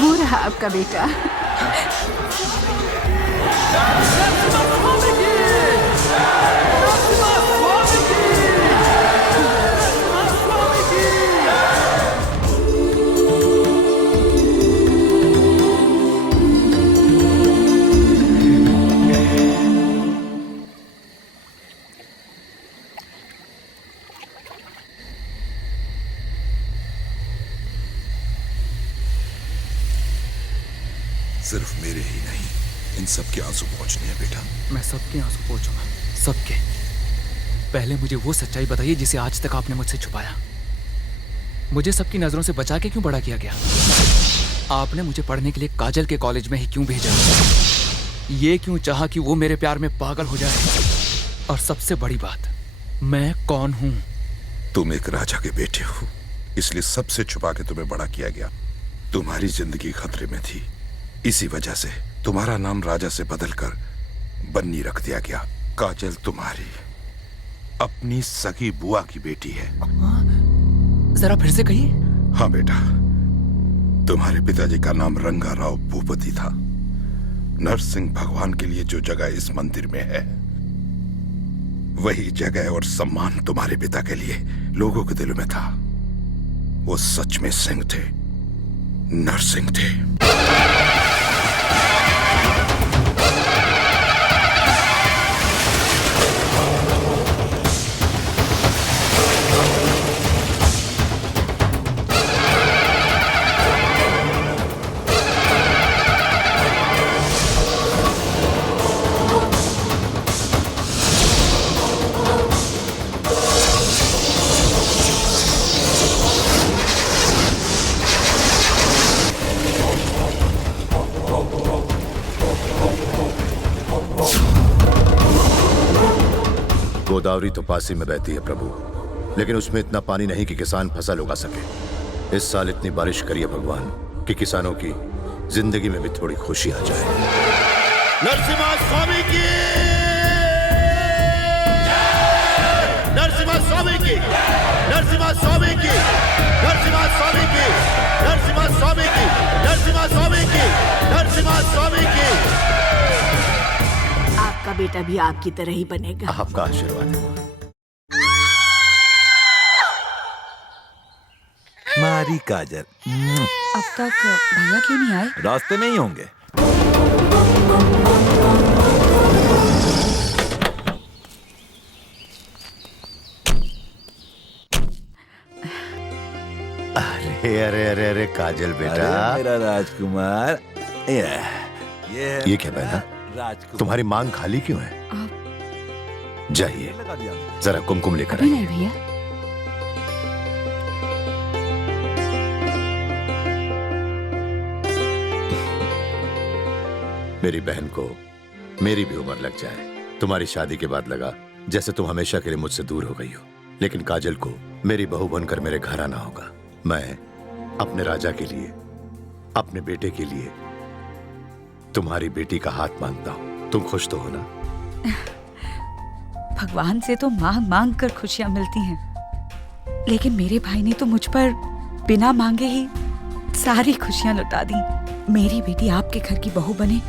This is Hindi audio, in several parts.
वो रहा आपका बेटा। सिर्फ मेरे ही नहीं, इन सबके आंसू पहुंचने हैं बेटा। मैं सबके आंसू पहुंचूंगा, सबके। पहले मुझे वो सच्चाई बताइए जिसे आज तक आपने मुझसे छुपाया। मुझे सबकी नजरों से बचा के क्यों बड़ा किया गया? आपने मुझे पढ़ने के लिए काजल के कॉलेज में ही क्यों भेजा? ये क्यों चाहा कि वो मेरे प्यार में पागल हो जाए? और सबसे बड़ी बात, मैं कौन हूं? तुम एक राजा के बेटे हो, इसलिए सबसे छुपा के तुम्हें बड़ा किया गया। तुम्हारी जिंदगी खतरे में थी, इसी वजह से तुम्हारा नाम राजा से बदलकर बन्नी रख दिया गया। काजल तुम्हारी अपनी सगी बुआ की बेटी है। जरा फिर से कहिए। हाँ बेटा, तुम्हारे पिताजी का नाम रंगा राव भूपति था। नरसिंह भगवान के लिए जो जगह इस मंदिर में है, वही जगह और सम्मान तुम्हारे पिता के लिए लोगों के दिलों में था। वो सच में सिंह थे, नरसिंह थे। गोदावरी तो पासी में बहती है प्रभु, लेकिन उसमें इतना पानी नहीं कि किसान फसल उगा सके। इस साल इतनी बारिश करिए भगवान कि किसानों की जिंदगी में भी थोड़ी खुशी आ जाए। नरसिम्हा स्वामी की, नरसिम्हा स्वामी की, नरसिम्हा स्वामी की, नरसिम्हा स्वामी की, नरसिम्हा स्वामी की, नरसिम्हा स्वामी की, नरसिम्हा स्वामी की। आपका बेटा भी आपकी तरह ही बनेगा। आपका आशीर्वाद है। मारी काजल। अब तक भैया क्यों नहीं आए? रास्ते में ही होंगे। अरे अरे अरे अरे काजल बेटा, मेरा राजकुमार। ये क्या बहना, तुम्हारी मांग खाली क्यों है? जाइए जरा कुमकुम लेकर अभी आइए। नहीं भैया। मेरी बहन को मेरी भी उम्र लग जाए। तुम्हारी शादी के बाद लगा जैसे तुम हमेशा के लिए मुझसे दूर हो गई हो, लेकिन काजल को मेरी बहू बनकर मेरे घर आना होगा। मैं अपने राजा के लिए, अपने बेटे के लिए तुम्हारी बेटी का हाथ मांगता हूं। तुम खुश तो हो ना? भगवान से तो मांग मांग कर खुशियां मिलती हैं, लेकिन मेरे भाई ने तो मुझ पर बिना मांगे ही सारी खुशियां लुटा दी। मेरी बेटी आपके घर की बहू बने,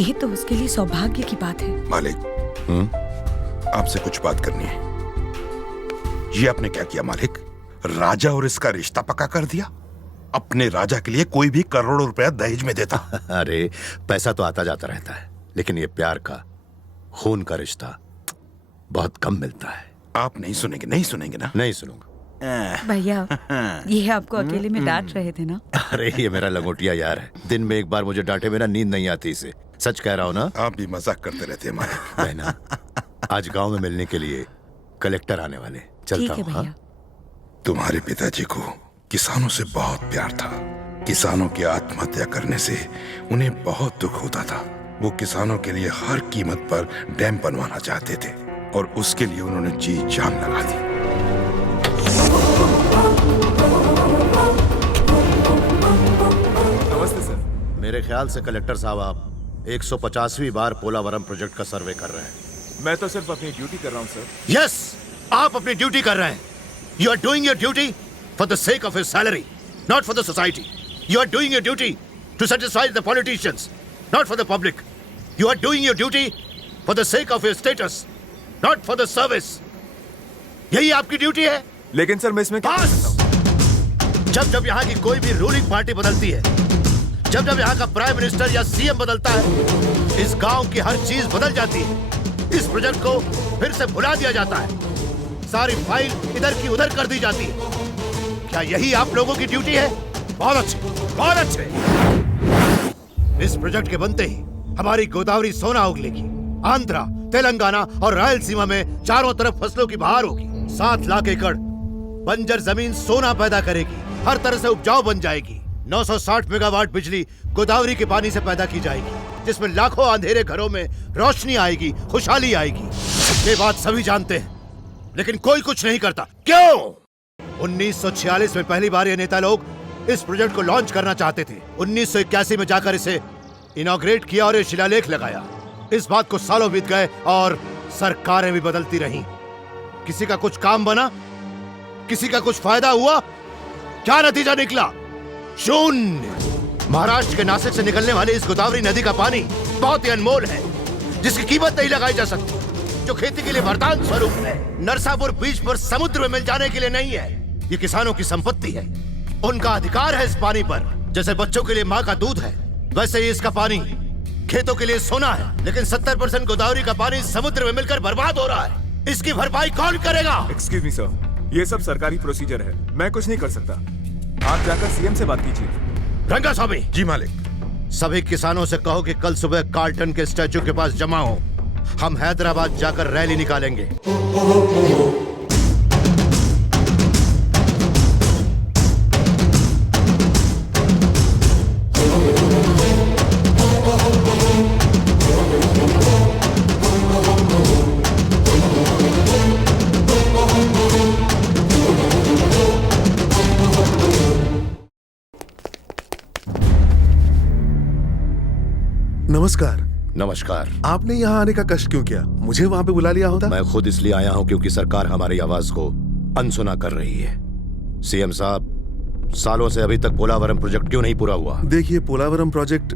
ये तो उसके लिए सौभाग्य की बात है। मालिक, आपसे कुछ बात करनी है। ये आपने क्या किया मालिक? राजा और इसका रिश्ता पक्का कर दिया। अपने राजा के लिए कोई भी करोड़ों रुपया दहेज में देता। अरे पैसा तो आता जाता रहता है, लेकिन ये प्यार का, खून का रिश्ता बहुत कम मिलता है। आप नहीं सुनेंगे? नहीं सुनेंगे ना? नहीं सुनूंगा। भैया, ये आपको अकेले में डांट रहे थे ना? अरे ये मेरा लंगोटिया यार है, दिन में एक बार मुझे डांटे बिना नींद नहीं आती इसे। सच कह रहा हूँ ना? आप भी मजाक करते रहते हैं मालिक। बहना, आज गांव में मिलने के लिए कलेक्टर आने वाले, चलता हूँ। हाँ? तुम्हारे पिताजी को किसानों से बहुत प्यार था। किसानों की आत्महत्या करने से उन्हें बहुत दुख होता था। वो किसानों के लिए हर कीमत पर डैम बनवाना चाहते थे और उसके लिए उन्होंने जी जान लगा दी। नमस्ते सर। मेरे ख्याल से कलेक्टर साहब आप 150वीं बार पोलावरम प्रोजेक्ट का सर्वे कर रहे हैं। मैं तो सिर्फ अपनी ड्यूटी कर रहा हूँ सर। यस, आप अपनी ड्यूटी कर रहे हैं। You are doing your duty for the sake of his salary, not for the society. You are doing your duty to satisfy the politicians, not for the public. You are doing your duty for the sake of your status, not for the service. यही आपकी ड्यूटी है। लेकिन सर मैं इसमें क्या कर सकता हूं? जब जब यहाँ की कोई भी रूलिंग पार्टी बदलती है, जब जब यहाँ का प्राइम मिनिस्टर या सीएम बदलता है, इस गांव की हर चीज बदल जाती है। इस प्रोजेक्ट को फिर से भुला दिया जाता है, सारी फाइल इधर की उधर कर दी जाती है। क्या यही आप लोगों की ड्यूटी है? बहुत अच्छे, बहुत अच्छे। इस प्रोजेक्ट के बनते ही हमारी गोदावरी सोना उगलेगी। आंध्रा, तेलंगाना और रायलसीमा में चारों तरफ फसलों की बहार होगी। 7 लाख एकड़ बंजर जमीन सोना पैदा करेगी, हर तरह से उपजाऊ बन जाएगी। 960 मेगावाट बिजली गोदावरी के पानी से पैदा की जाएगी, जिसमें लाखों अंधेरे घरों में रोशनी आएगी, खुशहाली आएगी। ये बात सभी जानते हैं, लेकिन कोई कुछ नहीं करता। क्यों? 1946 में पहली बार ये नेता लोग इस प्रोजेक्ट को लॉन्च करना चाहते थे। 1981 में जाकर इसे इनॉग्रेट किया और ये शिलालेख लगाया। इस बात को सालों बीत गए और सरकारें भी बदलती रहीं। किसी का कुछ काम बना, किसी का कुछ फायदा हुआ, क्या नतीजा निकला? शून्य। महाराष्ट्र के नासिक से निकलने वाली इस गोदावरी नदी का पानी बहुत ही अनमोल है, जिसकी कीमत नहीं लगाई जा सकती, जो खेती के लिए वरदान स्वरूप है। नरसापुर बीच पर समुद्र में मिल जाने के लिए नहीं है, ये किसानों की संपत्ति है। उनका अधिकार है इस पानी पर। जैसे बच्चों के लिए माँ का दूध है, वैसे ही इसका पानी खेतों के लिए सोना है। लेकिन 70% गोदावरी का पानी समुद्र में मिलकर बर्बाद हो रहा है। इसकी भरपाई कौन करेगा? एक्सक्यूज मी सर, ये सब सरकारी प्रोसीजर है, मैं कुछ नहीं कर सकता। आप जाकर सीएम से बात कीजिए। रंगास्वामी जी मालिक। सभी किसानों से कहो कि कल सुबह कार्लटन के स्टैचू के पास जमा हो। हम हैदराबाद जाकर रैली निकालेंगे। नमस्कार। नमस्कार। आपने यहाँ आने का कष्ट क्यों किया? मुझे वहाँ पे बुला लिया होता। मैं खुद इसलिए आया हूँ क्योंकि सरकार हमारी आवाज को अनसुना कर रही है। सीएम साहब, सालों से अभी तक पोलावरम प्रोजेक्ट क्यों नहीं पूरा हुआ? देखिए, पोलावरम प्रोजेक्ट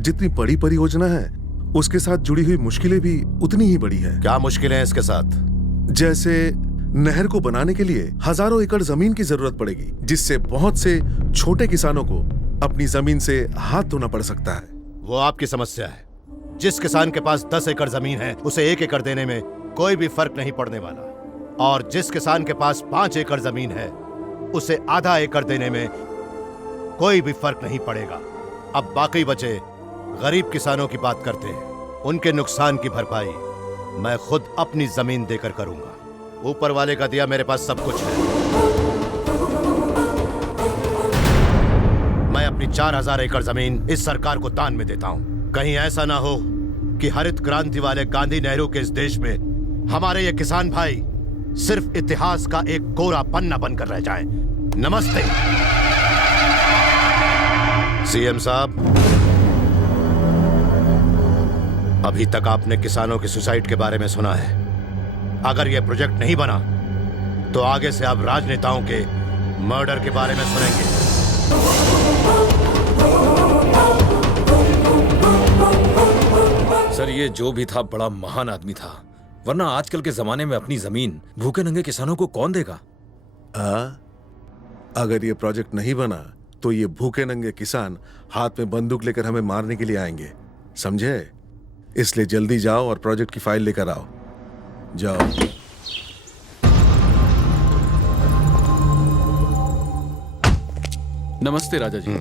जितनी बड़ी परियोजना है, उसके साथ जुड़ी हुई मुश्किलें भी उतनी ही बड़ी है। क्या मुश्किलें हैं इसके साथ? जैसे नहर को बनाने के लिए हजारों एकड़ जमीन की जरूरत पड़ेगी, जिससे बहुत से छोटे किसानों को अपनी जमीन से हाथ धोना पड़ सकता है। वो आपकी समस्या है। जिस किसान के पास 10 एकड़ जमीन है, उसे 1 एकड़ देने में कोई भी फर्क नहीं पड़ने वाला, और जिस किसान के पास 5 एकड़ जमीन है, उसे आधा एकड़ देने में कोई भी फर्क नहीं पड़ेगा। अब बाकी बचे गरीब किसानों की बात करते हैं। उनके नुकसान की भरपाई मैं खुद अपनी जमीन देकर करूंगा। ऊपर वाले का दिया मेरे पास सब कुछ है। मैं अपनी 4000 एकड़ जमीन इस सरकार को दान में देता हूं। कहीं ऐसा ना हो कि हरित क्रांति वाले गांधी नेहरू के इस देश में हमारे ये किसान भाई सिर्फ इतिहास का एक कोरा पन्ना बनकर रह जाएं। नमस्ते सीएम साहब। अभी तक आपने किसानों के सुसाइड के बारे में सुना है। अगर यह प्रोजेक्ट नहीं बना तो आगे से आप राजनेताओं के मर्डर के बारे में सुनेंगे। सर, ये जो भी था बड़ा महान आदमी था, वरना आजकल के जमाने में अपनी जमीन भूखे नंगे किसानों को कौन देगा? अगर ये प्रोजेक्ट नहीं बना तो ये भूखे नंगे किसान हाथ में बंदूक लेकर हमें मारने के लिए आएंगे, समझे? इसलिए जल्दी जाओ और प्रोजेक्ट की फाइल लेकर आओ। जाओ। नमस्ते राजा जी।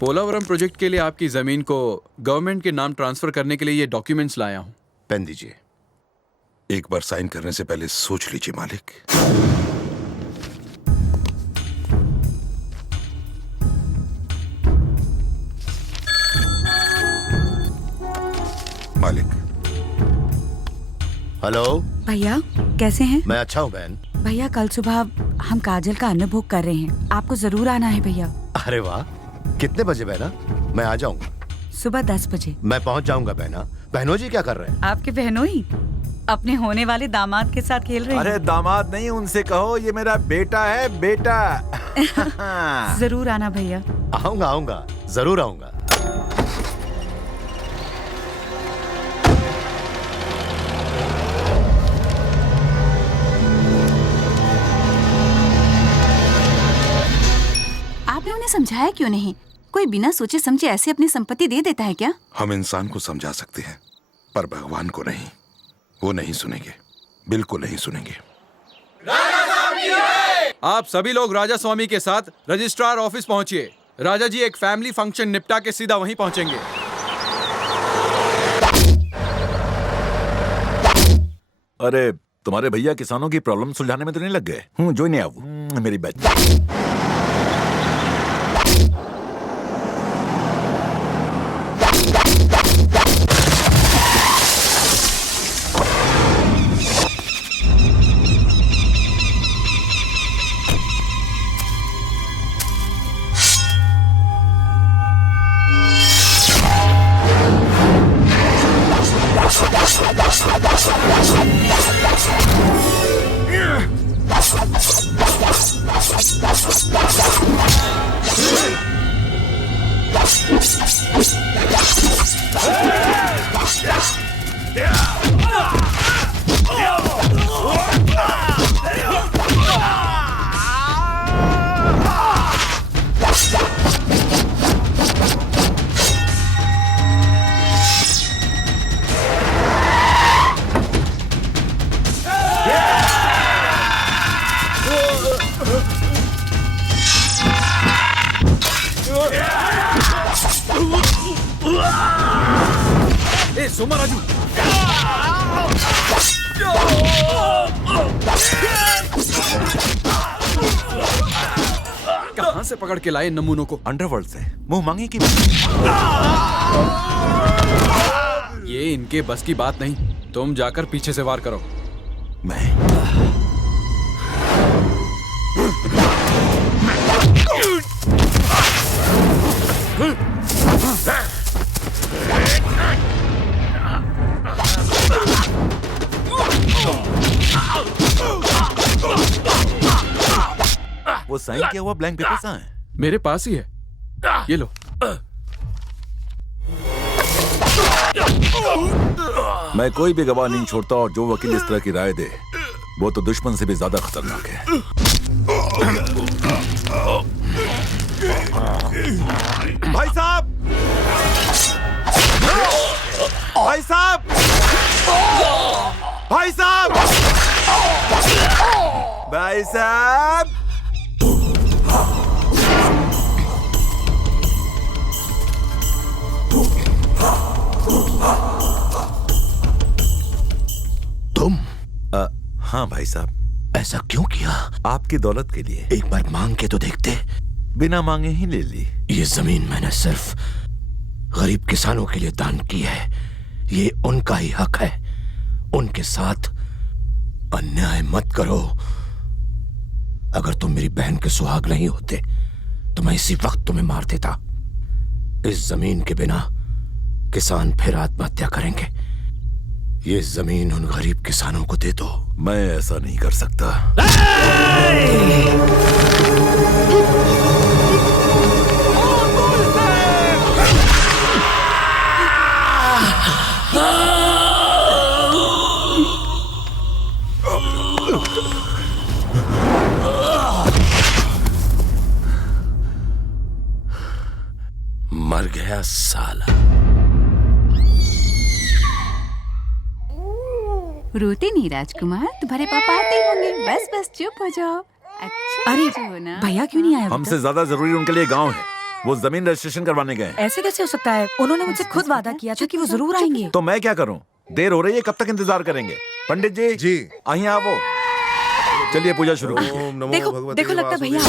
पोलावरम प्रोजेक्ट के लिए आपकी जमीन को गवर्नमेंट के नाम ट्रांसफर करने के लिए ये डॉक्यूमेंट्स लाया हूं। पेन दीजिए। एक बार साइन करने से पहले सोच लीजिए मालिक। मालिक। हेलो भैया, कैसे हैं? मैं अच्छा हूँ बहन। भैया, कल सुबह हम काजल का अन्न भोग कर रहे हैं, आपको जरूर आना है भैया। अरे वाह, कितने बजे बहना? मैं आ जाऊंगा। सुबह 10 बजे। मैं पहुंच जाऊंगा बहना। बहनों जी क्या कर रहे हैं? आपके बहनोई अपने होने वाले दामाद के साथ खेल रहे हैं। अरे दामाद नहीं, उनसे कहो ये मेरा बेटा है, बेटा। जरूर आना भैया। आऊंगा आऊंगा, जरूर आऊंगा। आपने उन्हें समझाया क्यों नहीं? कोई बिना सोचे समझे ऐसे अपनी संपत्ति दे देता है क्या? हम इंसान को समझा सकते हैं पर भगवान को नहीं। वो नहीं सुनेंगे, बिल्कुल नहीं सुनेंगे। आप सभी लोग राजा स्वामी के साथ रजिस्ट्रार ऑफिस पहुंचिए। राजा जी एक फैमिली फंक्शन निपटा के सीधा वहीं पहुंचेंगे। अरे तुम्हारे भैया किसानों की प्रॉब्लम सुलझाने में तो नहीं लग गए? जो नहीं आऊ मेरी बच्ची। सोमा राजू, कहां से पकड़ के लाए नमूनों को? अंडरवर्ल्ड से मुंह मांगी की। ये इनके बस की बात नहीं। तुम जाकर पीछे से वार करो। मैं वो साइन किया हुआ ब्लैंक पेपर कहाँ है? मेरे पास ही है, ये लो। मैं कोई भी गवाह नहीं छोड़ता और जो वकील इस तरह की राय दे वो तो दुश्मन से भी ज्यादा खतरनाक है। भाई साहब, भाई साहब, भाई साहब, भाई साहब। तुम? हाँ भाई साहब। ऐसा क्यों किया? आपकी दौलत के लिए। एक बार मांग के तो देखते। बिना मांगे ही ले ली। ये जमीन मैंने सिर्फ गरीब किसानों के लिए दान की है। ये उनका ही हक है। उनके साथ अन्याय मत करो। अगर तुम मेरी बहन के सुहाग नहीं होते तो मैं इसी वक्त तुम्हें मार देता। इस जमीन के बिना किसान फिर आत्महत्या करेंगे। ये जमीन उन गरीब किसानों को दे दो। मैं ऐसा नहीं कर सकता। मर गया साला। रोते नहीं राजकुमार, तुम्हारे पापा आते ही होंगे। बस बस चुप हो जाओ। अच्छा अरे हो ना। भैया क्यों नहीं आया? हमसे ज्यादा जरूरी उनके लिए गांव है। वो जमीन रजिस्ट्रेशन करवाने गए। ऐसे कैसे हो सकता है? उन्होंने मुझसे खुद वादा किया था कि वो जरूर आएंगे। तो मैं क्या करूं? देर हो रही है, कब तक इंतजार करेंगे? पंडित जी जी आइए आप। वो चलिए पूजा शुरू कीजिए। ओम नमो देखो भगवते देखो, लगता है भैया।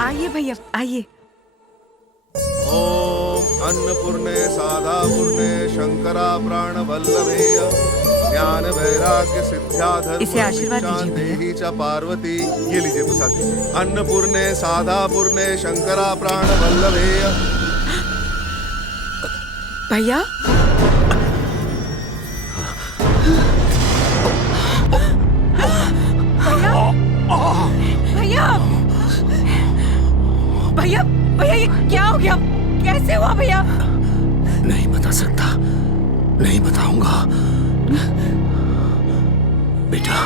आइए भैया आइए। ओम अन्नपूर्णे साधापूर्णे शंकरा प्राण वल्लभेय ज्ञान वैराग्य सिद्ध्याधर्म इसे आशीर्वाद दीजिए भैया। देहि च पार्वती। ये लीजिए प्रसाद लीजिए। अन्नपूर्णे साधापूर्णे शंकरा प्राण वल्लभे। भैया भैया भैया भैया ये क्या हो गया? कैसे हुआ भैया? नहीं बता सकता, नहीं बताऊंगा बेटा।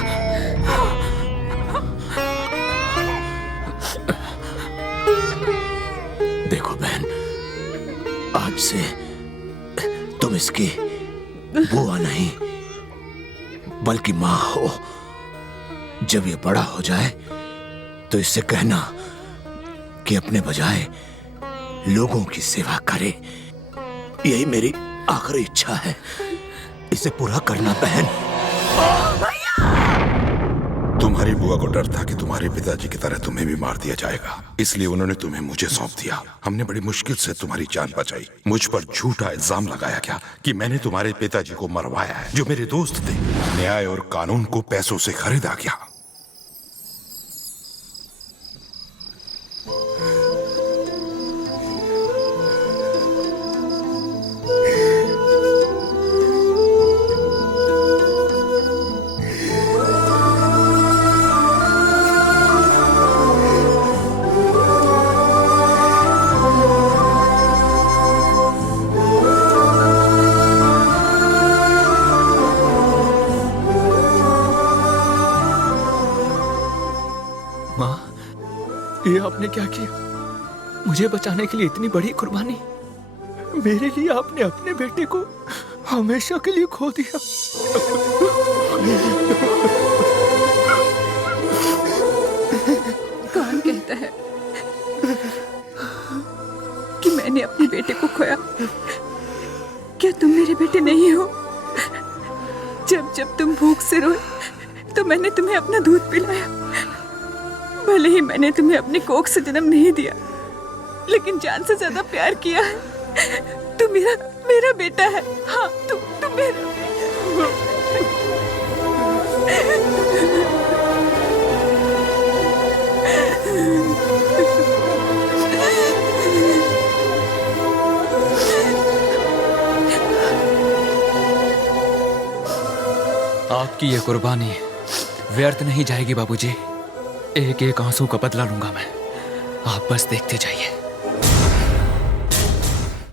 देखो बहन, आज से तुम इसकी बुआ नहीं बल्कि माँ हो। जब ये बड़ा हो जाए तो इससे कहना कि अपने बजाय लोगों की सेवा करे। यही मेरी आखिरी इच्छा है, इसे पूरा करना बहन। तुम्हारी बुआ को डर था कि तुम्हारे पिताजी की तरह तुम्हें भी मार दिया जाएगा, इसलिए उन्होंने तुम्हें मुझे सौंप दिया। हमने बड़ी मुश्किल से तुम्हारी जान बचाई। मुझ पर झूठा इल्जाम लगाया गया कि मैंने तुम्हारे पिताजी को मरवाया है, जो मेरे दोस्त थे। न्याय और कानून को पैसों से खरीदा गया। ये आपने क्या किया? मुझे बचाने के लिए इतनी बड़ी कुर्बानी। मेरे लिए आपने अपने बेटे को हमेशा के लिए खो दिया। कौन कहता है कि मैंने अपने बेटे को खोया? क्या तुम मेरे बेटे नहीं हो? जब जब तुम भूख से रोए तो मैंने तुम्हें अपना दूध पिलाया। भले ही मैंने तुम्हें अपनी कोख से जन्म नहीं दिया, लेकिन जान से ज्यादा प्यार किया है। तू मेरा बेटा है। हाँ, तू मेरा आपकी ये कुर्बानी व्यर्थ नहीं जाएगी बाबूजी। एक एक आंसू का बदला लूंगा मैं। आप बस देखते जाइए।